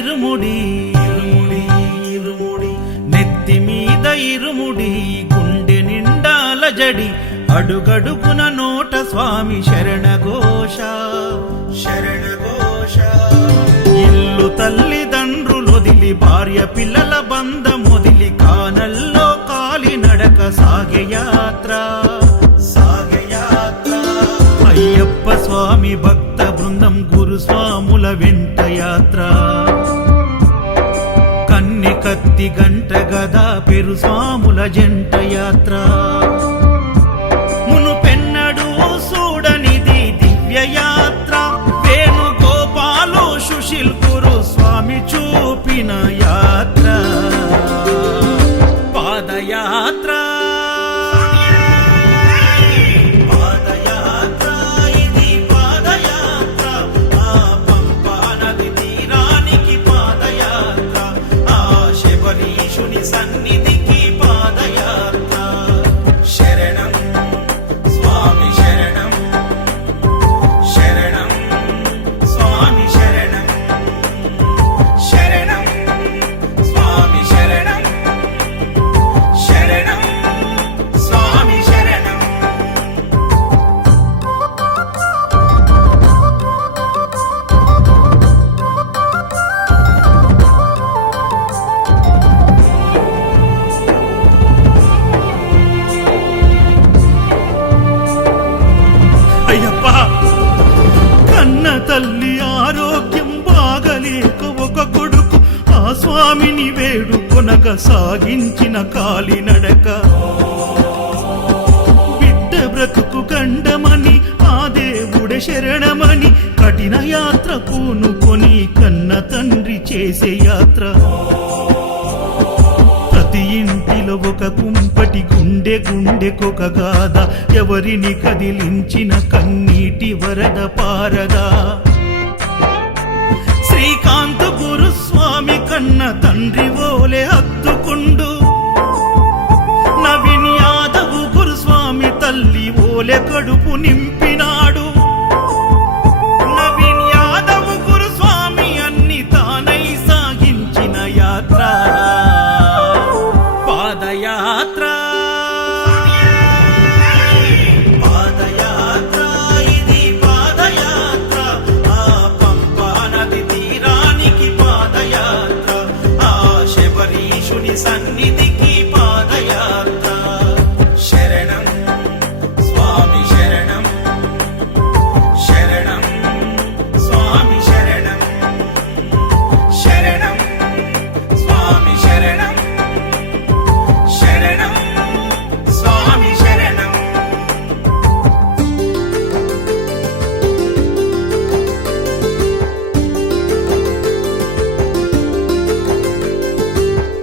ఇరుముడి ఇరుముడి ఇరుముడి నెత్తి మీద ఇరుముడి గుండె నిండాల జడి అడుగడుగున నోట స్వామి శరణఘోష శరణఘోష ఇల్లు తల్లిదండ్రులొదిలి భార్య పిల్లల బంధమొదిలి కానల్లో కాలి నడక సాగే యాత్ర అయ్యప్ప స్వామి భక్త బృందం గురుస్వాముల వెంట యాత్ర కన్నె కత్తి గంట గదా పెరు స్వాముల జంట యాత్ర మునుపెన్నడు చూడనిది దివ్య యాత్ర వేణుగోపాలు సుశీల్ గురు స్వామి చూపిన యాత్ర పాదయాత్ర సన్నిధికి పాదయాత్ర శరణం స్వామి శరణం శరణం స్వామి శరణం శరణం స్వామి శరణం శరణం స్వామి శరణం అయ్యప్ప కన్న తల్లి ఆరోగ్యం బాగలేక ఒక కొడుకు ఆ స్వామిని వేడుకొనగా సాగించిన కాలినడక బిడ్డ బ్రతుకు గండమని ఆ దేవుడే శరణమని కఠిన యాత్ర పూనుకొని కన్న తండ్రి చేసే యాత్ర ప్రతి ఇంటిలో ఒక కుంపటి గుండె గుండెకొక గాథ ఎవరిని కదిలించిన కన్నీటి వరద పారదా శ్రీకాంత్ గురుస్వామి కన్న తండ్రి ఓలే హత్తుకుండు నవీన్ యాదవ్ గురుస్వామి తల్లి ఓలే కడుపు నింపినాడు నవీన్ యాదవ్ గురుస్వామి అన్ని తానై సాగించిన యాత్ర పాదయాత్ర పాదయాత్ర ఇది పాదయాత్ర ఆ పంపా నది తీరానికి పాదయాత్ర ఆ శబరీషుని సన్నిధికి పాదయాత్ర శరణం స్వామి శరణం శరణం స్వామి శరణం శరణం స్వామి శరణం శరణం స్వామి శరణం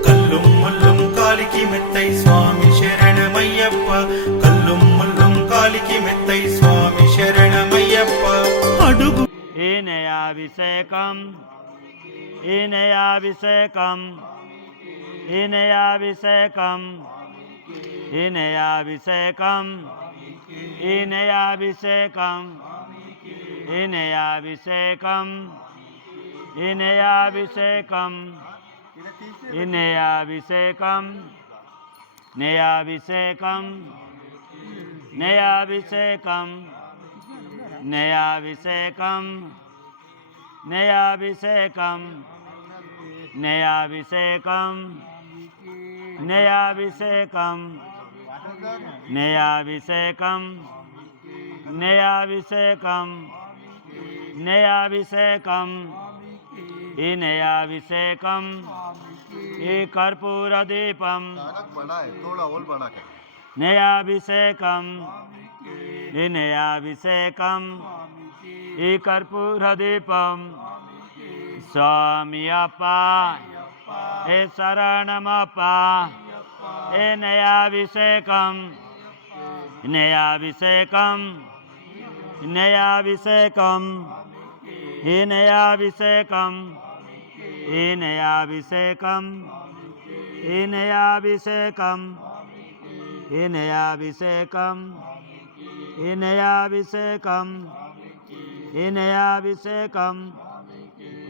కల్లుం ముల్లుం కాలికి మెత్తై స్వామి శరణమయ్యప్ప కల్లుం ముల్లుం కాలికి మెత్తై స్వామి శరణమయ్యప్ప అడుగు ఈనయాభిషేకం ఈనయాభిషేకం ఈనయాభిషేకం ఈనయాభిషేకం ఈనయాభిషేకం ఈనయాభిషేకం ఈనయాభిషేకం ఈనయాభిషేకం నయాభిషేకం నయాభిషేకం నయాభిషేకం నయాభిషేకం నయాభిషేకం నయాభిషేకం నయాభిషేకం నయాభిషేకం నయాభిషేకం ఈ నయాభిషేకం ఈ కర్పూర దీపం నయాభిషేకం ఈ నయాభిషేకం ఈ కర్పూర దీపం స్వామి అప్ప ఏ శరణమప్ప ఏ నయాభిషేకం నయాభిషేకం నయాభిషేకం ఈ నయాభిషేకం ఈ నయాభిషేకం ఈ నయాభిషేకం ఈ నయాభిషేకం ఈ నయాభిషేకం ఈ నయాభిషేకం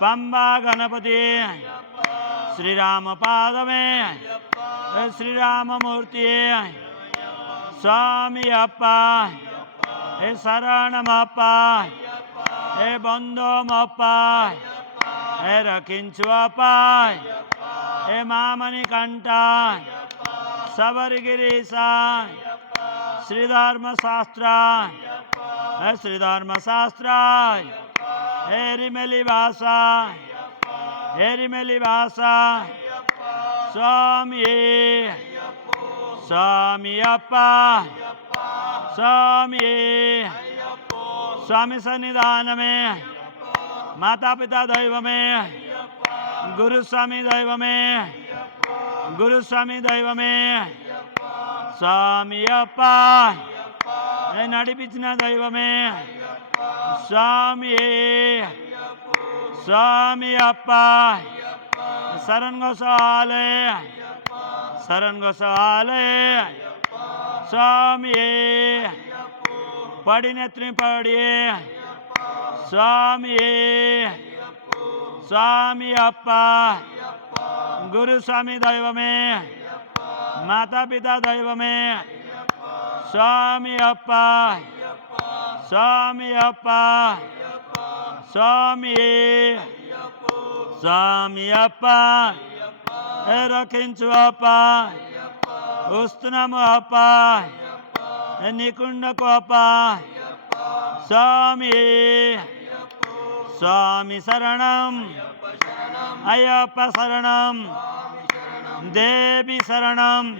पंबा गणपति श्री राम पाद में श्री राम मूर्ति स्वामी अप्पा हे शरणमप्पा हे बंधुमप्पा हे रखिंचु अप्पा हे मामनि कंठ सबरगिरीसा श्री धर्म शास्त्र श्री धर्म शास्त्र हेरिमेली भाषा हेरिमेली भाषा स्वामी स्वामी अप्पा स्वामी स्वामी सन्निधान में माता पिता दैव में गुरु स्वामी दैव में गुरु स्वामी दैव में स्वामी अप्पा नडिपिंचिन दैव में स्वामी स्वामी अप्पा शरण गोसाले शरण गोसाले स्वामी पड़ी नेत्री पड़िए स्वामी स्वामी अप्पा गुरु स्वामी दैव में माता पिता दैव में स्वामी अप्पा स्वामी अप्पा स्वामी स्वामी अप्पा रखिंचु अप्पा उस्तुनमु अप्पा निकुंडकु अप्पा स्वामी स्वामी शरणम अय्यप्पा शरणम देवी शरणम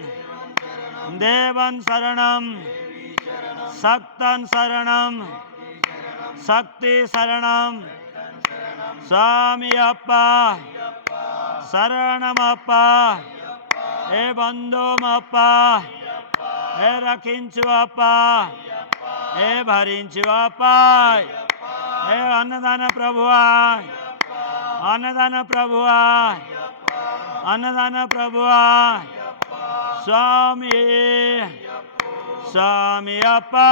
देवन शरणम शक्तन शरणम शक्ति शरणम स्वामी अप्पा शरणमप्पा हे बंधुमप्पा हे रखिंचु अप्पा हे भरिंचु अप्पा हे अन्नदान प्रभुआ अन्नदान प्रभुआ अन्नदान प्रभुआ स्वामी स्वामी अप्पा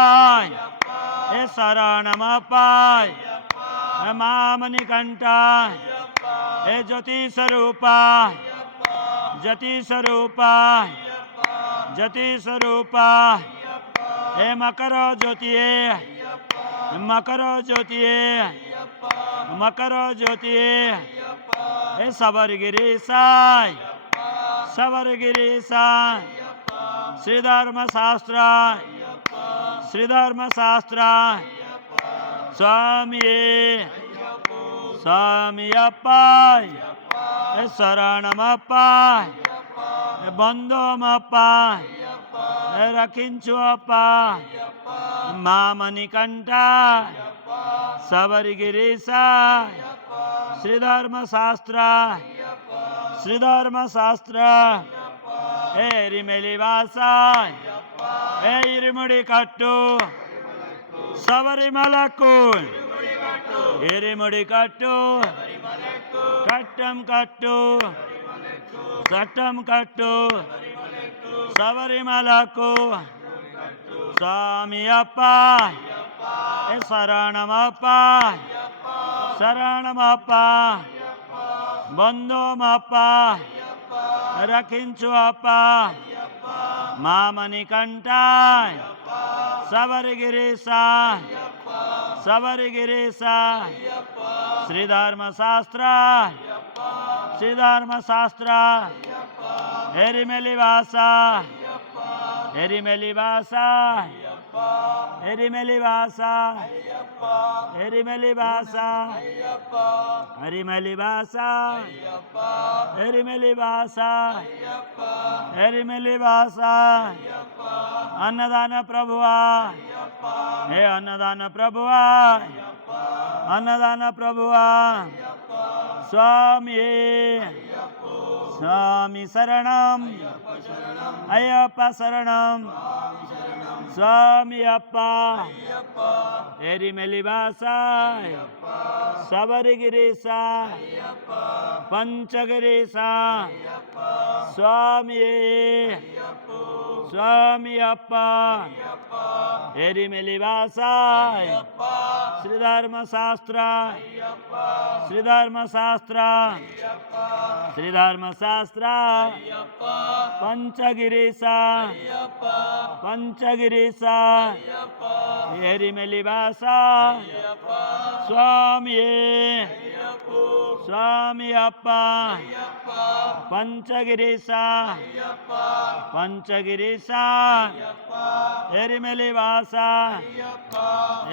हे शरणमप्पा हे मामनि कंठ हे ज्योति स्वरूपा ज्योति स्वरूपा ज्योति स्वरूपा हे मकर ज्योति मकर ज्योति मकर ज्योति हे सबरगिरी साई सबरगिरी साई श्री धर्म शास्त्र श्री धर्म शास्त्र स्वामी स्वामी अप्पा शरणमप्पा बंधुमप्पा रखिंचु अप्पा मामनि कंठ सबरगिरीसा श्री धर्म शास्त्र श्री धर्म शास्त्र हेरिमेली भाषा हे इरिमुडी कट्टु सबरिमलक्कु इरिमुडी कट्टु कट्टम कट्टु चट्टम कट्टु सबरिमलक्कु स्वामी अप्पा हे शरणमप्पा शरणमप्पा बंधुमप्पा रखिंचु अप्पा मामनि कंठ सबरगिरीसा सबरगिरीसा श्री धर्म शास्त्र श्री धर्म शास्त्र हेरिमेली भाषा हेरिमेली भाषा हेरिमेली भाषा हेरिमेली भाषा हेरिमेली भाषा हेरिमेली भाषा हेरिमेली भाषा अन्नदान प्रभुआ हे अन्नदान प्रभुआ अन्नदान प्रभुआ स्वामी स्वामी शरणम अय्यप्पा शरणम स्वामी अप्पा हे एरिमेलिवास सबरिगिरीश पंचगिरीश स्वामिये स्वामियप्पा एरिमेलिवास श्रीधर्मशास्त्र श्रीधर्मशास्त्र श्रीधर्मशास्त्र पंचगिरीश पंचगिरीश एरिमेलिवास स्वामिये स्वामियप्पा पंचगिरीश पंचगिरीश एरिमेलिवास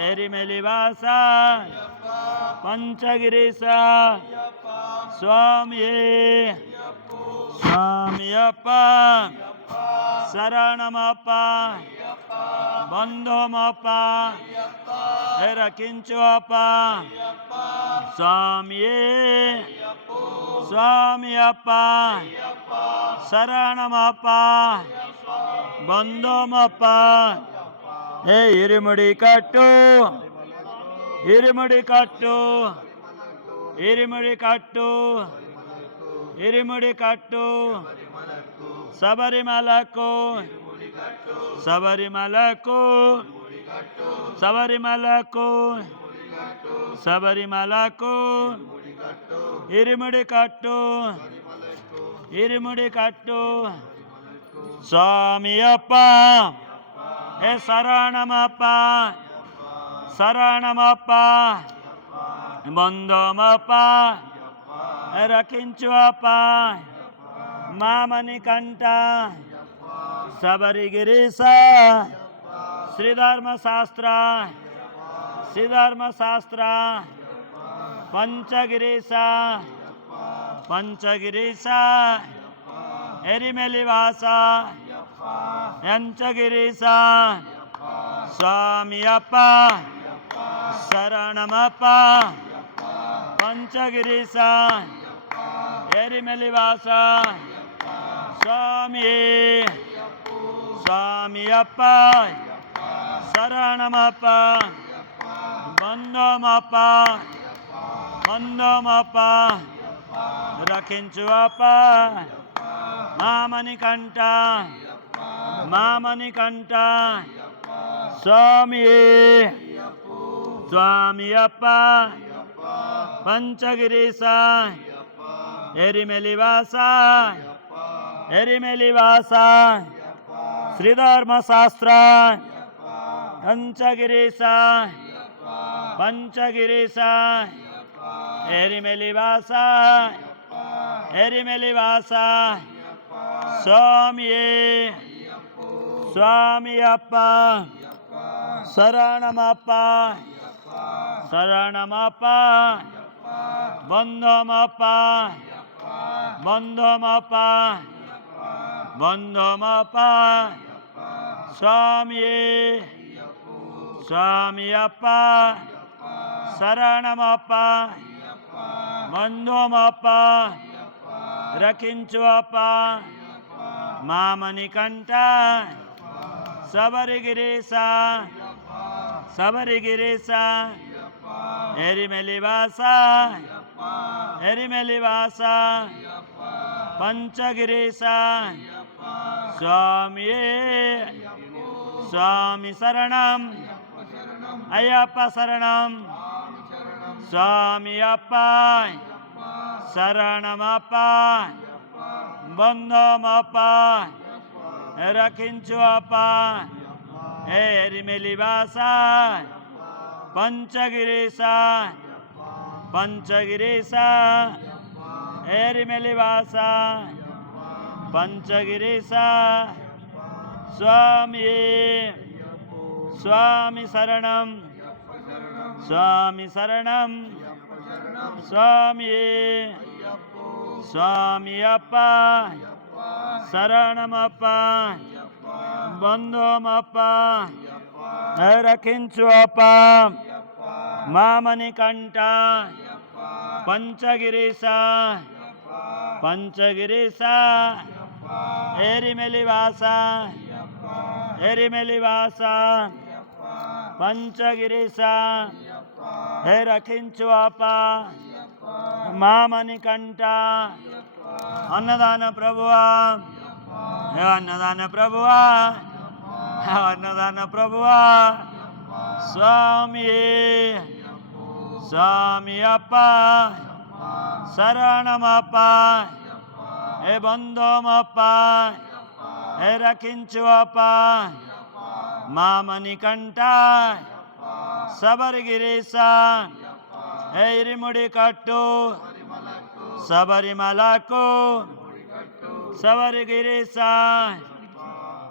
एरिमेलिवास पंचगिरीश स्वामिये स्वामियप्पा शरणमप्पा बंधुमप्पा रक्षिंचुअप्पा स्वामिये स्वामियप्पा शरणमप्पा बंधुमप्पा हे इरुमुडी कट्टु इरुमुडी कट्टु इरुमुडी कट्टु इरुमुडी कट्टु सबरिमलको सबरिमलको सबरिमलको सबरिमलको इरुमुडी कट्टु इरुमुडी कट्टु स्वामियप्पा हे शरणमप्पा शरणमप्पा बंधुमप्पा रक्षिंचुअप्पा मामनिकंठ सबरिगिरीश श्रीधर्मशास्त्र श्रीधर्मशास्त्र पंचगिरीश पंचगिरीश एरिमेलिवास पंचगिरीश स्वामियप्पा शरणमप्पा पंचगिरीश एरिमेलिवास स्वामिये स्वामियप्पा शरणमप्पा बंधुमप्पा बंधुमप्पा रक्षिंचुअप्पा मामनिकंठ मामनिकंठ स्वामिये स्वामियप्पा पंचगिरीश एरिमेलिवास एरिमेलिवास श्रीधर्मशास्त्र पंचगिरीश पंचगिरीश एरिमेलिवास एरिमेलिवास स्वामिये स्वामियप्पा शरणमप्पा शरणमप्पा बंधुमप्पा बंधुमप्पा बंधुमप्पा स्वामिये स्वामियप्पा शरणमप्पा बंधुमप्पा रक्षिंचुअप्पा मामनिकंठ सबरिगिरीश सबरिगिरीश एरिमेलिवास एरिमेलिवास पंचगिरीश स्वामिये स्वामी शरणम अय्यप्पा शरणम स्वामियप्पा शरणमप्पा बंधुमप्पा रक्षिंचुअप्पा एरिमेलिवास पंचगिरीश पंचगिरीश एरिमेलिवास पंचगिरीश स्वामिये स्वामी शरणम स्वामी शरणम स्वामिये स्वामियप्पा शरणमप्पा बंधुमप्पा रक्षिंचुअप्पा मामनिकंठ पंचगिरीश पंचगिरीश एरिमेलिवास एरिमेलिवास పంచగిరీశ హే రక్షించు అప్ప మామణికంఠ అన్నదాన ప్రభువా హే అన్నదాన ప్రభువా హే అన్నదాన ప్రభువా స్వామి స్వామి అప్ప శరణమప్ప హే బంధోమప్ప హే రక్షించు అప్ప మామణికంఠ శబరిగిరీశ హే ఇరిముడి కట్టు శబరిమలకు శబరిగిరీశ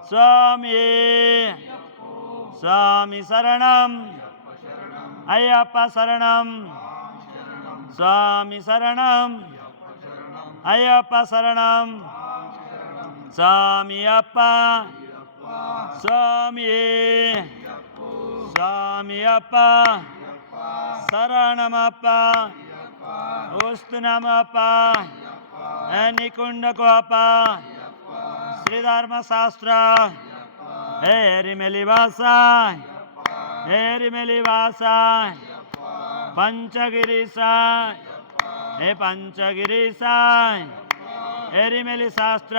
స్వామి స్వామి శరణం అయ్యప్ప శరణం స్వామి శరణం అయ్యప్ప శరణం స్వామి అప్ప స్వామి స్వామి అప్ప శరణమప్ప వస్తున్నామప్ప నికుండకు అప్ప శ్రీధర్మశాస్త్ర హేరిమెలివాస హేరిమెలివాస పంచగిరీశ హే పంచగిరీశ హేరిమెలి శాస్త్ర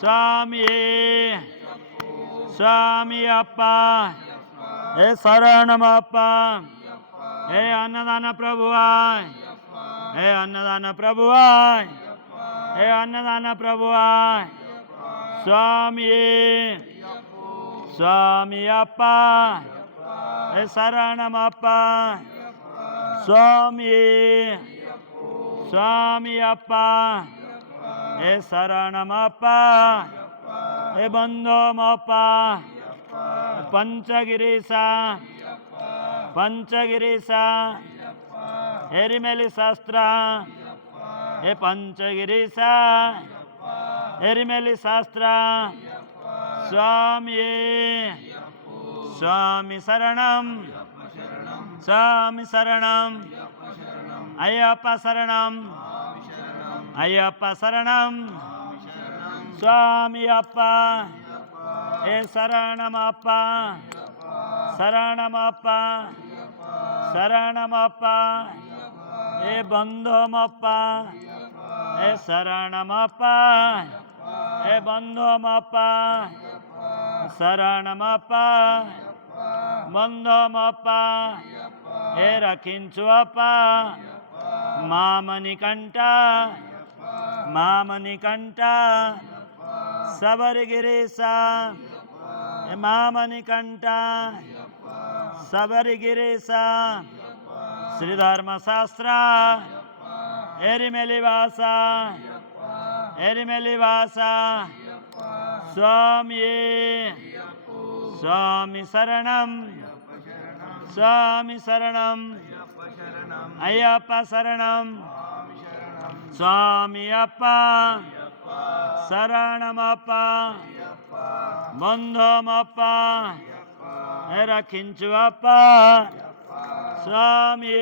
స్వామి స్వామి అప్ప హే శరణమప్ప హే అన్నదాన ప్రభువా హే అన్నదాన ప్రభువా హే అన్నదాన ప్రభువా స్వామి స్వామి అప్ప హే శరణమప్ప స్వామి స్వామి అప్ప హే శరణమప్ప హే బంధోమప్ప పంచగిరీశ పంచగిరీశ ఎరిమెలి శాస్త్ర హే పంచగిరీశ ఎరిమెలి శాస్త్ర స్వామి స్వామి శరణం స్వామి శరణం అయ్యప్ప శరణం అయ్యప్ప శరణం స్వామి అప్ప హే శరణమప్ప శరణమప్ప శరణమప్ప హే బంధోమప్ప హే శరణమప్ప హే బంధోమప్ప శరణమప్ప బంధోమప్ప హే రక్షించు అప్ప మామణికంఠ మామణికంఠ శబరిగిరీశ మామణికంఠ శబరిగిరీశ శ్రీధర్మశాస్త్ర ఎరిమెలివాస ఎరిమెలివాస స్వామి స్వామి శరణం స్వామి శరణం అయ్యప్ప శరణం స్వామి అప్ప శరణమప్ప బంధోమప్ప రక్షించు అప్ప స్వామి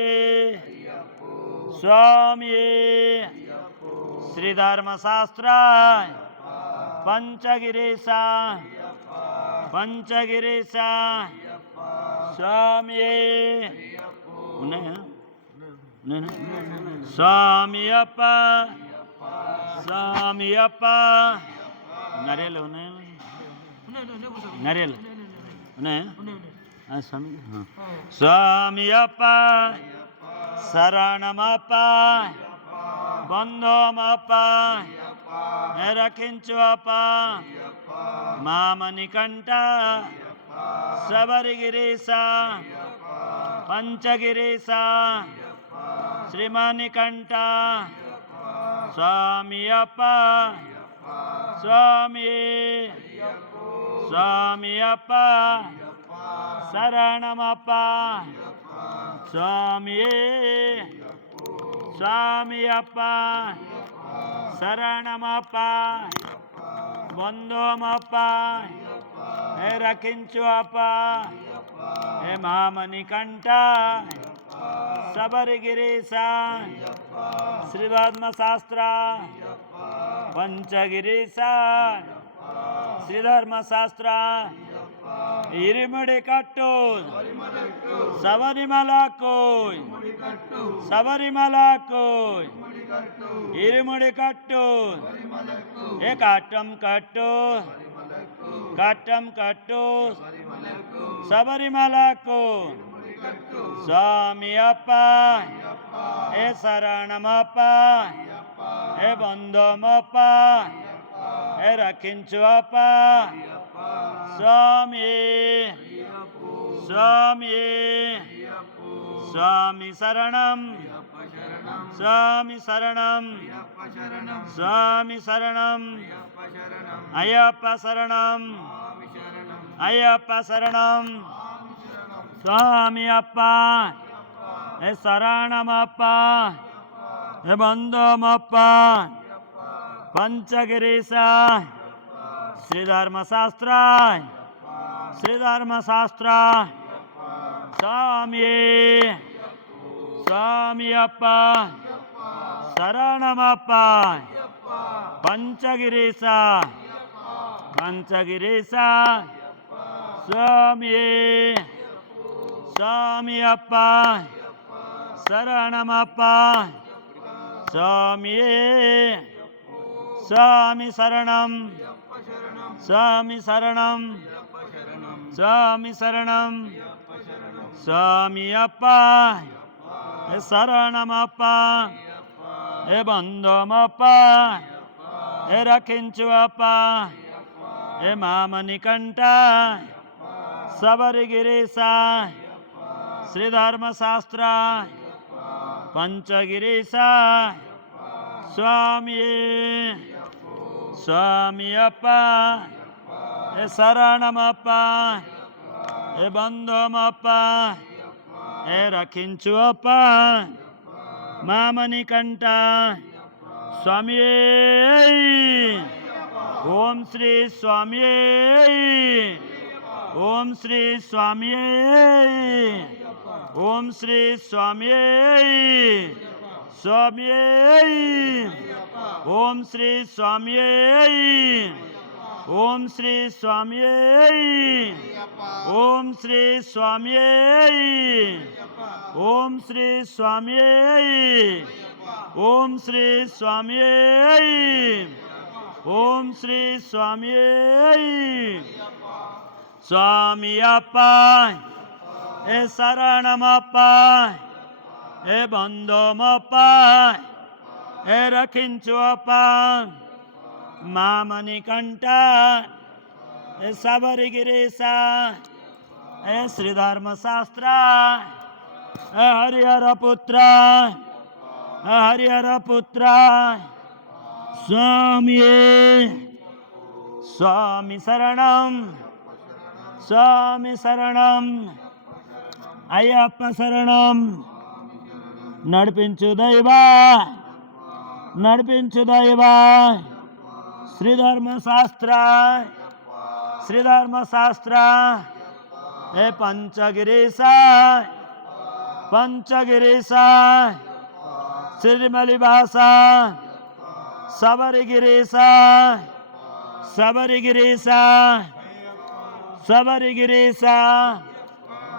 స్వామి శ్రీధర్మశాస్త్ర పంచగిరీశ పంచగిరీశ స్వామి ఉన్నాయా స్వామి అప్ప స్వామి అప్ప నరేలు ఉన్నాయా నరేలు ఉన్నాయా స్వామి స్వామి అప్ప శరణమప్ప బంధోమప్ప రక్షించు అప్ప మామణికంఠ శబరిగిరీశ పంచగిరీశ శ్రీమణికంఠ స్వామి అప్ప స్వామి స్వామి అప్ప శరణమప్ప స్వామి స్వామి అప్ప శరణమప్ప బంధోమప్ప రక్షించు అప్ప హే మామణికంఠ శబరిగిరీశ శ్రీధర్మశాస్త్ర పంచగిరీశ శ్రీధర్మశాస్త్ర ఇరుముడి కట్టు శబరిమలకు శబరిమలకు ఇరుముడి కట్టు ఏ కట్టం కట్టు కట్టం కట్టు శబరిమలకు స్వామి అప్ప ఏ శరణమప్ప ఏ బంధమప్ప ఏ రక్షించు అప్ప స్వామి స్వామి స్వామి శరణం స్వామి శరణం స్వామి శరణం అయ్యప్ప శరణం అయ్యప్ప శరణం స్వామి అప్ప ఏ శరణమప్ప ఏ బంధమప్ప పంచగిరీశ శ్రీధర్మశాస్త్ర శ్రీధర్మశాస్త్ర స్వామి స్వామి అప్ప శరణమప్ప పంచగిరీశ పంచగిరీశ స్వామి స్వామి అప్ప శరణమప్ప స్వామి స్వామి శరణం స్వామి శరణం స్వామి శరణం స్వామి అప్ప శరణమప్ప ఏ బంధమప్ప ఏ రక్షించు అప్ప ఏ మామనికంఠ శబరిగిరీశ శ్రీధర్మశాస్త్ర పంచగిరీశ స్వామి స్వామి అప్ప ఏ శరణమప్ప ఏ బంధమప్ప ఏ రక్షించు అప్ప మామనికంఠ స్వామి ఓం శ్రీ స్వామి ఓం శ్రీ స్వామి ఓం శ్రీ స్వామి స్వామి ఓం శ్రీ స్వామి ఓం శ్రీ స్వామి ఓం శ్రీ స్వామి ఓం శ్రీ స్వామి ఓం శ్రీ స్వామి ఓం శ్రీ స్వామి స్వామి అప్ప ఏ శరణమప్ప ఏ బంధమప్ప ఏ రక్షించు అప్ప మామనికంఠ ఏ శబరిగిరీశ ఏ శ్రీధర్మశాస్త్ర ఏ హరిహర పుత్ర ఏ హరిహర పుత్ర స్వామి స్వామి శరణం స్వామి శరణం అయ్యప్ప శరణం నడిపించు దైవా నడిపించు దైవా శ్రీధర్మశాస్త్ర శ్రీధర్మశాస్త్ర ఏ పంచగిరీశ పంచగిరీశ సిరిమలివాస శబరిగిరీశ శబరిగిరీశ శబరిగిరీశ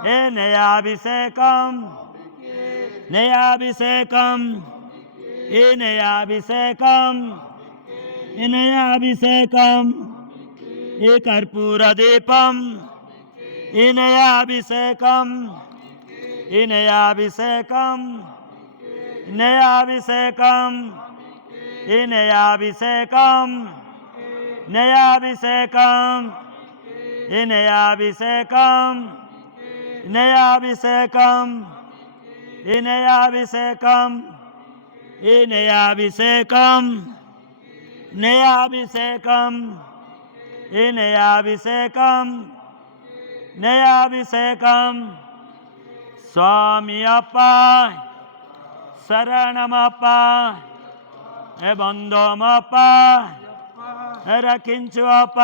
ఏ నయాభిషేకం నయాభిషేకం ఏ నయాభిషేకం ఏ నయాభిషేకం ఏ కర్పూర దీపం ఏ నయాభిషేకం ఏ నయాభిషేకం నయాభిషేకం ఏ నయాభిషేకం నయాభిషేకం ఏ నయాభిషేకం నయాభిషేకం ఏ నయాభిషేకం ఏ నయాభిషేకం నయాభిషేకం ఏ నయాభిషేకం నయాభిషేకం స్వామి అప్ప శరణమప్ప ఏ బంధమప్ప ఏ రక్షించు అప్ప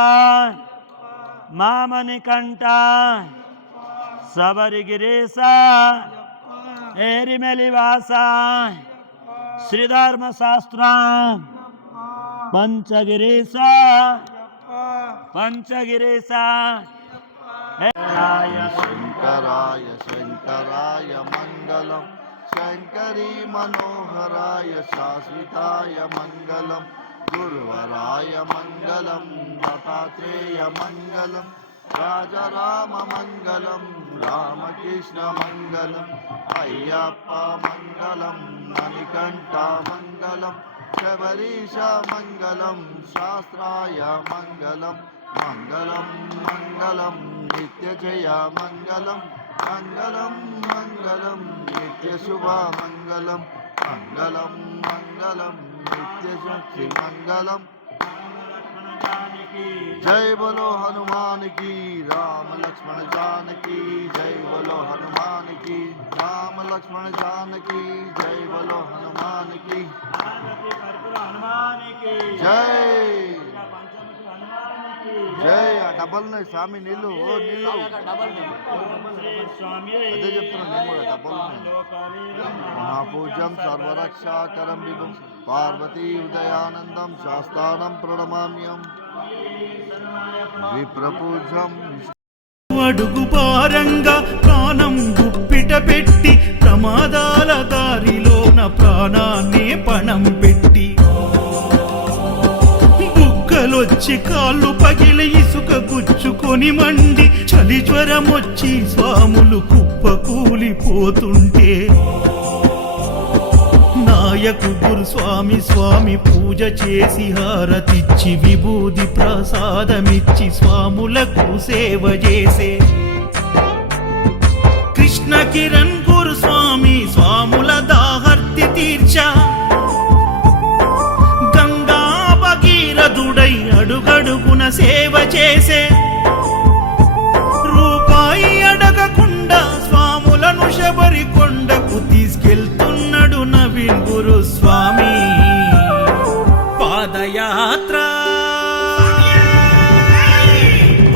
మామనికంఠ శబరిగిరీశ ఏరిమెలివాస శ్రీధర్మశాస్త్ర పంచగిరీశ పంచగిరీశ शंकराय शंकराय मंगलम शंकरी मनोहराय शाश्वताय मंगलम गुरुवराय मंगलम दत्तात्रेय मंगलम राजाराम मंगलम रामकृष्ण मंगलम अय्यप्पा मंगलम मणिकंठ मंगलम शबरीश मंगलम शास्त्राय मंगलम मंगलम मंगलम नित्यजय मंगलम मंगलम मंगलम नित्यशुभ मंगलम मंगलम मंगलम नित्यशक्ति मंगलम। जय बोलो हनुमान की राम लक्ष्मण जानकी जय बोलो हनुमान की राम लक्ष्मण जानकी जय बोलो हनुमान की जय जय। डबल नहीं स्वामी नीलू नीलू अदे చెప్తున్నా నేను కూడా డబల్ మహాపూజ్యం సర్వరక్షాకరం విభుం పార్వతీ ఉదయానందం శాస్తానం ప్రణమామ్యం విప్రపూజ్యం। అడుగు పారంగా ప్రాణం గుప్పిట పెట్టి ప్రమాదాల దారిలోన ప్రాణాన్ని పణం పెట్టి బుగ్గలొచ్చి కాళ్ళు పగిలి ఇసుక గుచ్చుకొని మండి చలి జ్వరమొచ్చి స్వాములు కుప్పకూలిపోతుంటే నాయకు గురుస్వామి స్వామి పూజ చేసి హారతిచ్చి విభూది ప్రసాదమిచ్చి స్వాములకు సేవ చేసే కృష్ణ కిరణ్ గురుస్వామి స్వాముల దాహర్తి తీర్చా గంగా భగీరథుడై అడుగడుగున సేవ చేసే రూపాయి అడగకుండా స్వాములను శబరి కొండకు తీసుకెళ్తున్నాడు నవీన్ గురుస్వామి పాదయాత్ర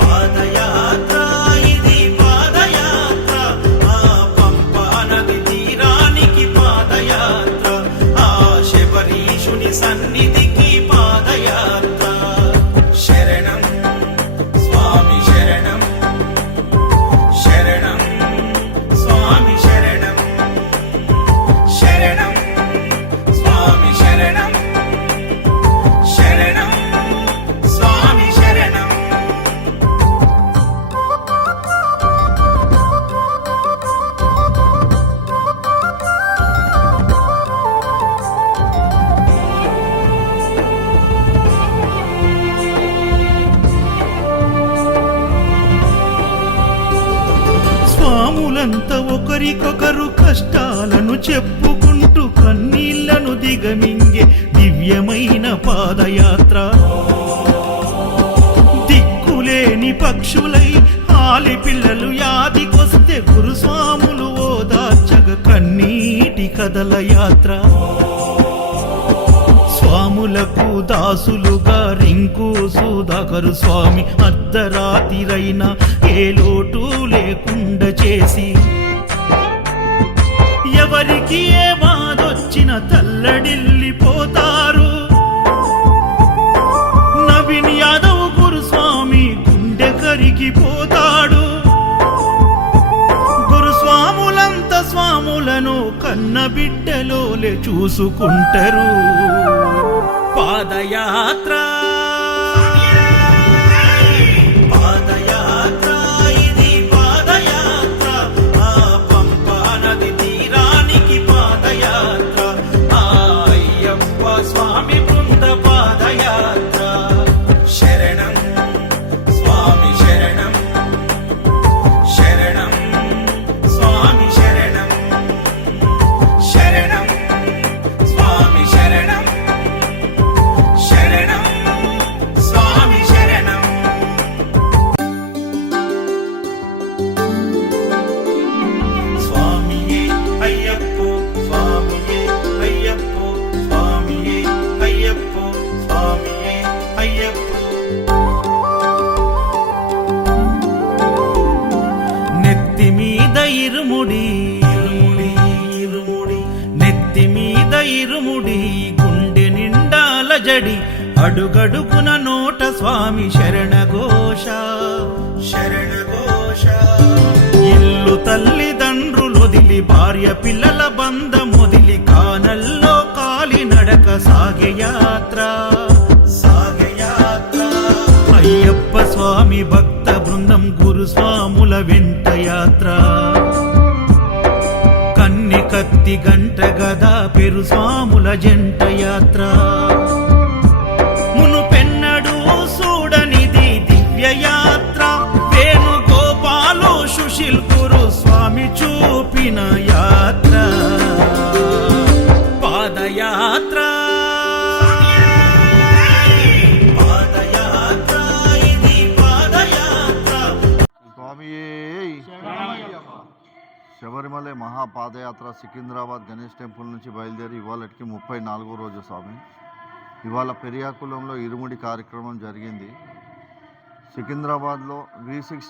పాదయాత్ర ఇది పాదయాత్ర ఆ పంపా నది తీరానికి పాదయాత్ర ఆ శబరీషుని సన్నిధికి పాదయాత్ర శరణం స్వామి శరణం శరణం స్వామి శరణం శరణం స్వామి శరణం శరణం స్వామి శరణం। స్వాములంతా ఒకరికొకరు కష్టాలను చెప్పుకుంటూ కన్నీళ్లను దిగమింగే దివ్యమైన పాదయాత్ర దిక్కులేని పక్షులై ఆలి పిల్లలు యాదికొస్తే గురుస్వాములు ఓదార్చగ కన్నీటి కదల యాత్ర స్వాములకు దాసులుగా రింకు సుధాకరు స్వామి అర్ధరాతిరైన ఏ లోటు లేకుండా చేసి ఎవరికి ఏ బాధొచ్చిన తల్లడిల్లిపోతారు నవీన్ యాదవ్ గురుస్వామి గుండె కరిగిపోతాడు గురుస్వాములంత స్వాములను కన్న బిడ్డలోలే చూసుకుంటారు పాదయాత్ర పాదయాత్ర ఇది పాదయాత్ర ఆ పంపా నది తీరానికి పాదయాత్ర ఆ అయ్యప్ప స్వామి బృంద పాదయాత్ర శరణం స్వామి శరణం శరణం స్వామి శరణం శరణం స్వామి శరణం శరణం స్వామి శరణం। స్వామియే అయ్యప్పో స్వామియే అయ్యప్పో స్వామియే అయ్యప్పో స్వామియే అయ్యప్పో। నెత్తి మీద ఇరుముడి ఇరుముడి ఇరుముడి నెత్తి మీద ఇరుముడి గుండె నిండాల జడి అడుగడుగున నోట స్వామి శరణఘోష శరణఘోష ఇల్లు తల్లిదండ్రులొదిలి భార్య పిల్లల బంధమొదిలి కానల్లో కాలినడక సాగే యాత్ర అయ్యప్ప స్వామి భక్త బృందం గురుస్వాముల వెంట యాత్ర కన్ని కత్తి గంట గదా పెరు స్వాముల జంట యాత్ర మునుపెన్నడు చూడనిది దివ్య యాత్ర వేణుగోపాలు సుశీల్ గురు స్వామి చూపిన యాత్ర పాదయాత్ర శబరిమల మహాపాదయాత్ర సికింద్రాబాద్ గణేష్ టెంపుల్ నుంచి బయలుదేరి ఇవాళకి 34వ రోజు స్వామి. ఇవాళ పెరియాకులంలో ఇరుముడి కార్యక్రమం జరిగింది. సికింద్రాబాద్లో V6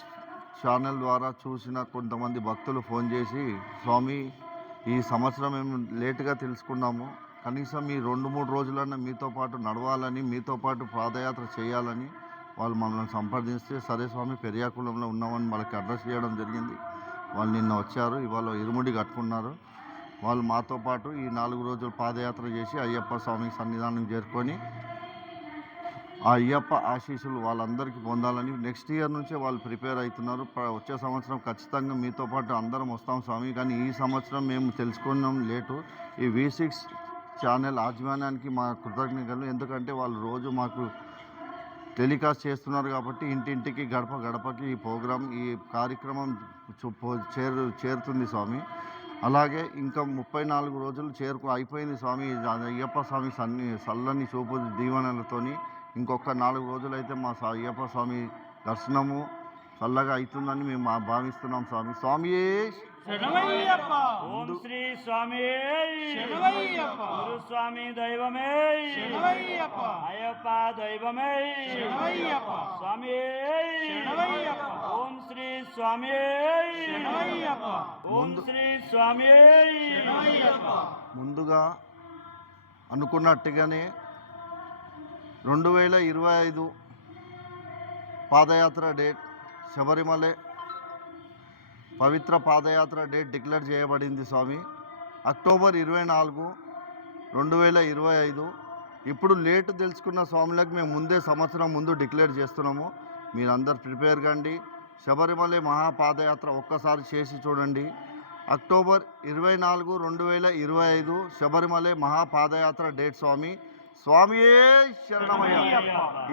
ఛానల్ ద్వారా చూసిన కొంతమంది భక్తులు ఫోన్ చేసి, స్వామి ఈ సంవత్సరం మేము లేటుగా తెలుసుకున్నాము, కనీసం ఈ 2-3 రోజులన్నా మీతో పాటు నడవాలని, మీతో పాటు పాదయాత్ర చేయాలని వాళ్ళు మమ్మల్ని సంప్రదిస్తే, సరే స్వామి పెరియాకులంలో ఉన్నామని వాళ్ళకి అడ్రస్ చేయడం జరిగింది. వాళ్ళు నిన్న వచ్చారు, ఇవాళ ఇరుముడి కట్టుకున్నారు. వాళ్ళు మాతో పాటు ఈ 4 రోజులు పాదయాత్ర చేసి అయ్యప్ప స్వామి సన్నిధానం చేరుకొని ఆ అయ్యప్ప ఆశీస్సులు వాళ్ళందరికీ పొందాలని నెక్స్ట్ ఇయర్ నుంచే వాళ్ళు ప్రిపేర్ అవుతున్నారు. వచ్చే సంవత్సరం ఖచ్చితంగా మీతో పాటు అందరం వస్తాం స్వామి, కానీ ఈ సంవత్సరం మేము తెలుసుకున్నాం లేటు. ఈ V6 ఛానల్ యాజమాన్యానికి మా కృతజ్ఞతలు, ఎందుకంటే వాళ్ళు రోజు మాకు టెలికాస్ట్ చేస్తున్నారు కాబట్టి ఇంటింటికి గడప గడపకి ఈ ప్రోగ్రాం, ఈ కార్యక్రమం చేరుతుంది స్వామి. అలాగే ఇంకా 34 రోజులు అయిపోయింది స్వామి. అయ్యప్ప స్వామి చల్లని చూపు దీవెనలతోని ఇంకొక 4 రోజులైతే మా అయ్యప్ప స్వామి దర్శనము చల్లగా అవుతుందని మేము భావిస్తున్నాం స్వామి. స్వామియే ఓం శ్రీ స్వామి గురుస్వామి దైవమే అయ్యప్ప దైవమే స్వామి. ఓం శ్రీ స్వామి ఓం శ్రీ స్వామి. ముందుగా అనుకున్నట్టుగానే 2025 పాదయాత్ర డేట్, శబరిమల పవిత్ర పాదయాత్ర డేట్ డిక్లేర్ చేయబడింది స్వామి. అక్టోబర్ 24, 2025. ఇప్పుడు లేటు తెలుసుకున్న స్వాములకు మేము సంవత్సరం ముందు డిక్లేర్ చేస్తున్నాము. మీరందరూ ప్రిపేర్ కండి. శబరిమల మహాపాదయాత్ర ఒక్కసారి చేసి చూడండి. అక్టోబర్ 24, 2025 శబరిమల మహాపాదయాత్ర డేట్ స్వామి. స్వామియే శరణమయ్య.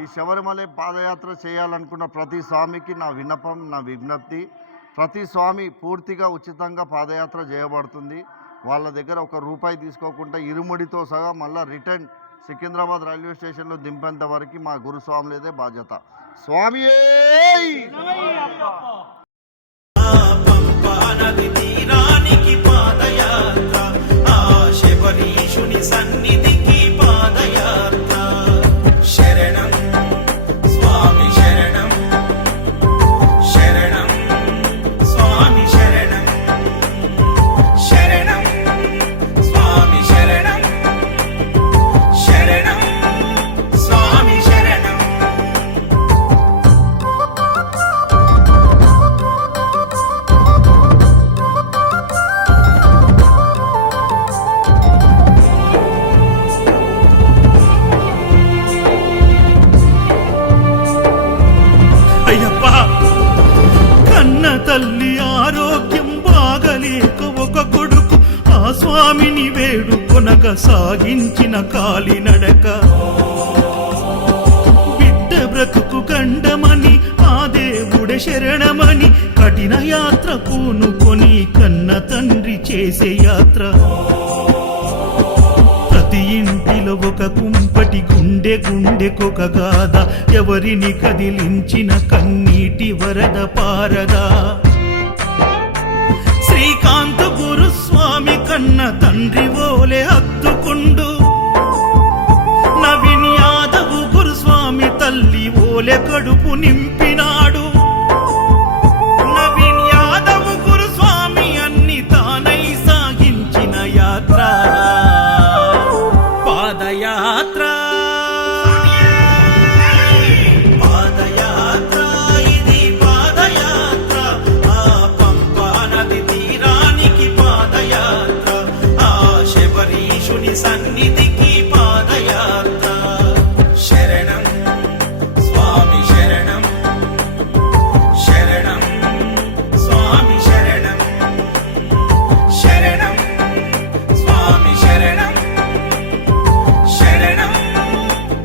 ఈ శబరిమల పాదయాత్ర చేయాలనుకున్న ప్రతి స్వామికి నా విన్నపం, నా విజ్ఞప్తి, ప్రతి స్వామి పూర్తిగా ఉచితంగా పాదయాత్ర చేయబడుతుంది. వాళ్ళ దగ్గర ₹1 తీసుకోకుండా ఇరుముడితో సహా మళ్ళీ రిటర్న్ సికింద్రాబాద్ రైల్వే స్టేషన్లో దింపేంత వరకు మా గురుస్వాములదే బాధ్యత. స్వామియే సన్నిధికి పాదయాత్ర. శరణం స్వామి శరణం, శరణం స్వామి శరణం, శరణం స్వామి శరణం, శరణం స్వామి శరణం. అయ్యప్ప కన్న తల్లి ఆరోగ్యం బాగలేక ఒక కొడుకు ఆ స్వామిని వేడుకొనగా సాగించిన కాలినడక, బిడ్డ బ్రతుకు గండమని ఆ దేవుడే శరణమని కఠిన యాత్ర పూనుకొని కన్న తండ్రి చేసే యాత్ర. ప్రతి ఇంటిలో ఒక కుంపటి గుండెకొక గాథ, ఎవరిని కదిలించిన కన్నీటి వరద పారదా. శ్రీకాంత గురుస్వామి కన్న తండ్రి ఓలే హత్తుకుండు, నవీన్ యాదవ్ గురుస్వామి తల్లి ఓలే కడుపు నింపినాడు. నవీన్ యాదవ్ గురుస్వామి అన్ని తానై సాగించిన యాత్ర పాదయాత్ర. పాదయాత్ర ఇది పాదయాత్ర, శరణం స్వామి శరణం శరణం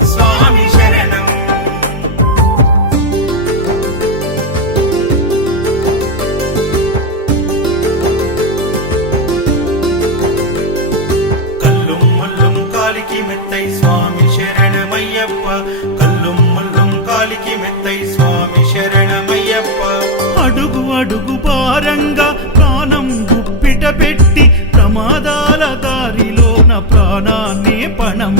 స్వామి శరణం కల్లుం మల్లుం కాలికి మెత్తై స్వామి శరణమయ్యప్ప కల్లుం మల్లుం కాలికి మెత్తై స్వామి శరణమయ్యప్ప అడుగు అడుగు భారంగా ప్రాణం గుప్పిట పెట్టి ప్రమాదాల దారిలోన ప్రాణాన్ని పణం